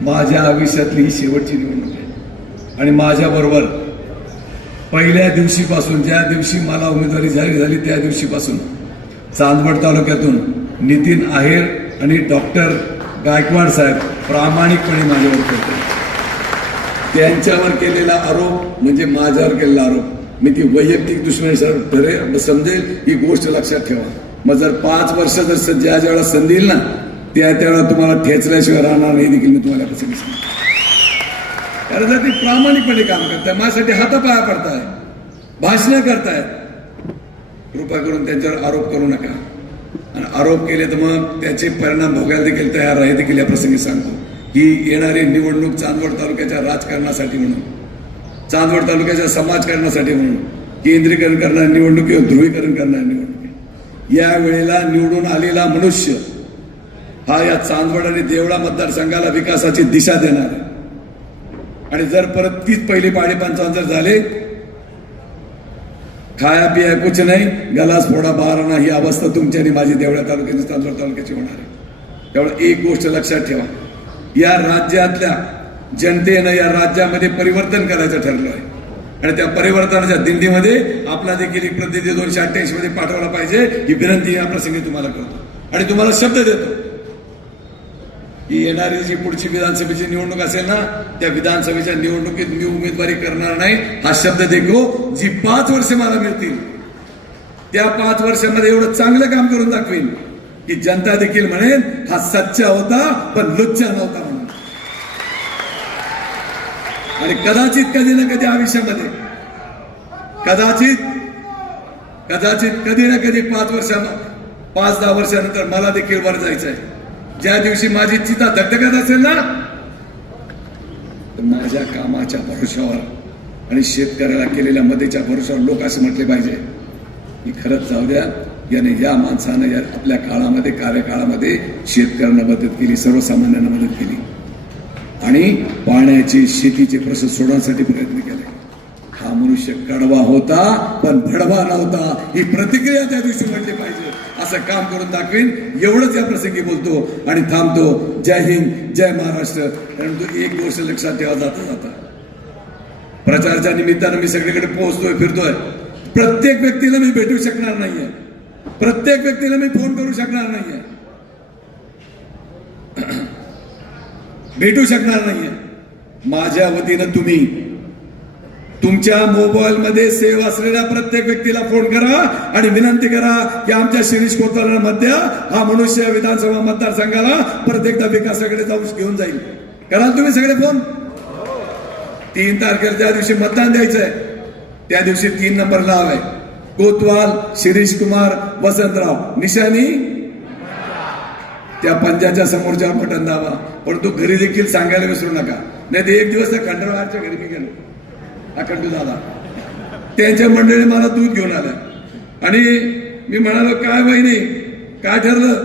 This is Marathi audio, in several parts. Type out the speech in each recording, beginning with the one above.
माझ्या आयुष्यातली ही शेवटची निवडणूक आहे. आणि माझ्याबरोबर पहिल्या दिवशीपासून ज्या दिवशी मला उमेदवारी जाहीर झाली त्या दिवशीपासून चांदवड तालुक्यातून नितीन आहेर आणि डॉक्टर गायकवाड साहेब प्रामाणिकपणे माझ्यावर करतो त्यांच्यावर केलेला आरोप म्हणजे माझ्यावर केलेला आरोप. मी ती वैयक्तिक दुश्मनी ठरे समजेल ही गोष्ट लक्षात ठेवा. मग जर पाच वर्ष जर ज्या ज्या वेळेला संधी येईल ना त्या त्यावेळेला तुम्हाला ठेचल्याशिवाय राहणार नाही देखील मी तुम्हाला कसं सांगतो कारण ते प्रामाणिकपणे काम करताय माझ्यासाठी हातापाया पडताय भाषणं करतायत कृपा करून त्यांच्यावर आरोप करू नका. आणि आरोप केले तर मग त्याचे परिणाम भोगायला देखील तयार आहे देखील या प्रसंगी सांगतो. ही येणारी निवडणूक चांदवड तालुक्याच्या राजकारणासाठी म्हणून चांदवड तालुक्याच्या समाजकारणासाठी म्हणून केंद्रीकरण करणारी निवडणूक किंवा ध्रुवीकरण करणारी निवडणूक या वेळेला निवडून आलेला मनुष्य हा या चांदवड आणि देवळा मतदारसंघाला विकासाची दिशा देणार आहे. आणि जर परत तीच पहिली पाणी पंचावन्न जर झाले खाया पिया कुछ नाही गलास फोडा बारणा ही अवस्था तुमची आणि माझी देवळ्या तालुक्याची चांदवड तालुक्याची होणार आहे. त्यामुळे एक गोष्ट लक्षात ठेवा. या राज्यातल्या जनतेनं या राज्यामध्ये परिवर्तन करायचं ठरलं आहे. आणि त्या परिवर्तनाच्या दिंडीमध्ये आपला देखील एक प्रतिनिधी दोनशे अठ्ठ्याऐंशी मध्ये पाठवला पाहिजे ही विनंती या प्रसंगी तुम्हाला करतो. आणि तुम्हाला शब्द देतो. ही येणारी जी पुढची विधानसभेची निवडणूक असेल ना त्या विधानसभेच्या निवडणुकीत मी उमेदवारी करणार नाही. हा शब्द देखो जी पाच वर्ष मला मिळतील त्या पाच वर्षामध्ये एवढं चांगलं काम करून दाखवीन की जनता देखील म्हणेन हा सच्चा होता पण लुच्चा नव्हता म्हणून. आणि कदाचित कधी ना कधी आयुष्यामध्ये कदाचित कदाचित कधी ना कधी पाच वर्षा पाच दहा वर्षानंतर मला देखील वर जायचं आहे ज्या दिवशी माझी चिता धगधगत असेल ना तर माझ्या कामाच्या भरोशावर आणि शेतकऱ्याला केलेल्या मदतीच्या भरोशावर लोक असे म्हटले पाहिजे की खरंच जाऊ द्या याने या माणसानं या आपल्या काळामध्ये कार्यकाळामध्ये शेतकऱ्यांना मदत केली सर्वसामान्यांना मदत केली. आणि पाण्याचे शेतीचे प्रश्न सोडवण्यासाठी प्रयत्न केले. मनुष्य कडवा होता पण भडवा नव्हता. ही प्रतिक्रिया त्या दिवशी म्हटली पाहिजे. असं काम करून दाखवीन. एवढंच या प्रसंगी बोलतो आणि थांबतो. जय हिंद जय महाराष्ट्र. परंतु एक गोष्ट लक्षात ठेवा जाता जाता. प्रचाराच्या निमित्तानं मी सगळीकडे पोहोचतोय फिरतोय. प्रत्येक व्यक्तीला मी भेटू शकणार नाहीये. प्रत्येक व्यक्तीला मी फोन करू शकणार नाहीये. भेटू शकणार नाहीये. माझ्या वतीनं तुम्ही तुमच्या मोबाईल मध्ये सेव्ह असलेल्या प्रत्येक व्यक्तीला फोन करा आणि विनंती करा की आमच्या शिरीष कोतवाल द्या हा मनुष्य विधानसभा मतदारसंघाला परत एकदा विकासाकडे जाऊन घेऊन जाईल. कराल तुम्ही सगळे फोन तीन तारखेला ज्या दिवशी मतदान द्यायचंय. त्या दिवशी तीन नंबर लाव आहे कोतवाल शिरीष कुमार वसंतराव. निशानी त्या पंजाच्या समोरच्या बटन दावा पण तो घरी देखील सांगायला विसरू नका. नाही ते एक दिवस त्या खंडरवारच्या घरी मी गेलो अखंड दादा त्यांच्या मंडळी मला दूध घेऊन आल्या. आणि मी म्हणालो काय बहिणी काय ठरलं?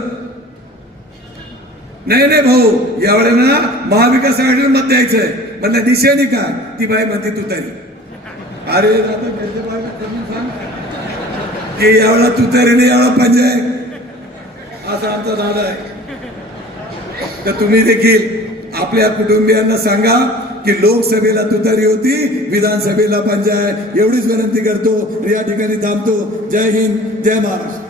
नाही नाही भाऊ यावेळेला ना महाविकास आघाडीला मत द्यायचंय. म्हणलं दिशेने काय ती बाई म्हणते तू तरी. अरे सांग. की यावेळा तू तरी नाही यावेळा पाहिजे. असा आमचा दादा आहे. तर तुम्ही देखील आपल्या कुटुंबियांना सांगा की लोकसभेला तुतारी होती विधानसभेला पंजाय एवढीच विनंती करतो या ठिकाणी थांबतो. जय हिंद जय महाराष्ट्र.